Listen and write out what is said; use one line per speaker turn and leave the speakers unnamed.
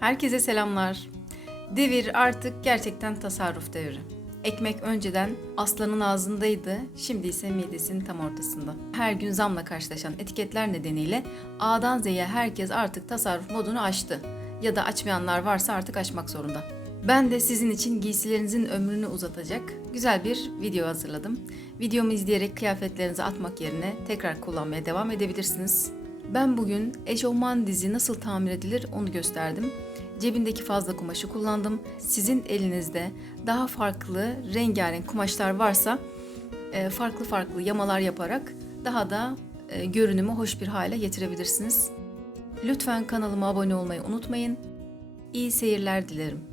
Herkese selamlar. Devir artık gerçekten tasarruf devri. Ekmek önceden aslanın ağzındaydı, şimdi ise midesinin tam ortasında. Her gün zamla karşılaşan etiketler nedeniyle A'dan Z'ye herkes artık tasarruf modunu aştı. Ya da açmayanlar varsa artık açmak zorunda. Ben de sizin için giysilerinizin ömrünü uzatacak güzel bir video hazırladım. Videomu izleyerek kıyafetlerinizi atmak yerine tekrar kullanmaya devam edebilirsiniz. Ben bugün eşofman dizi nasıl tamir edilir onu gösterdim. Cebindeki fazla kumaşı kullandım. Sizin elinizde daha farklı rengarenk kumaşlar varsa e, farklı farklı yamalar yaparak daha da e, görünümü hoş bir hale getirebilirsiniz. Lütfen kanalıma abone olmayı unutmayın. İyi seyirler dilerim.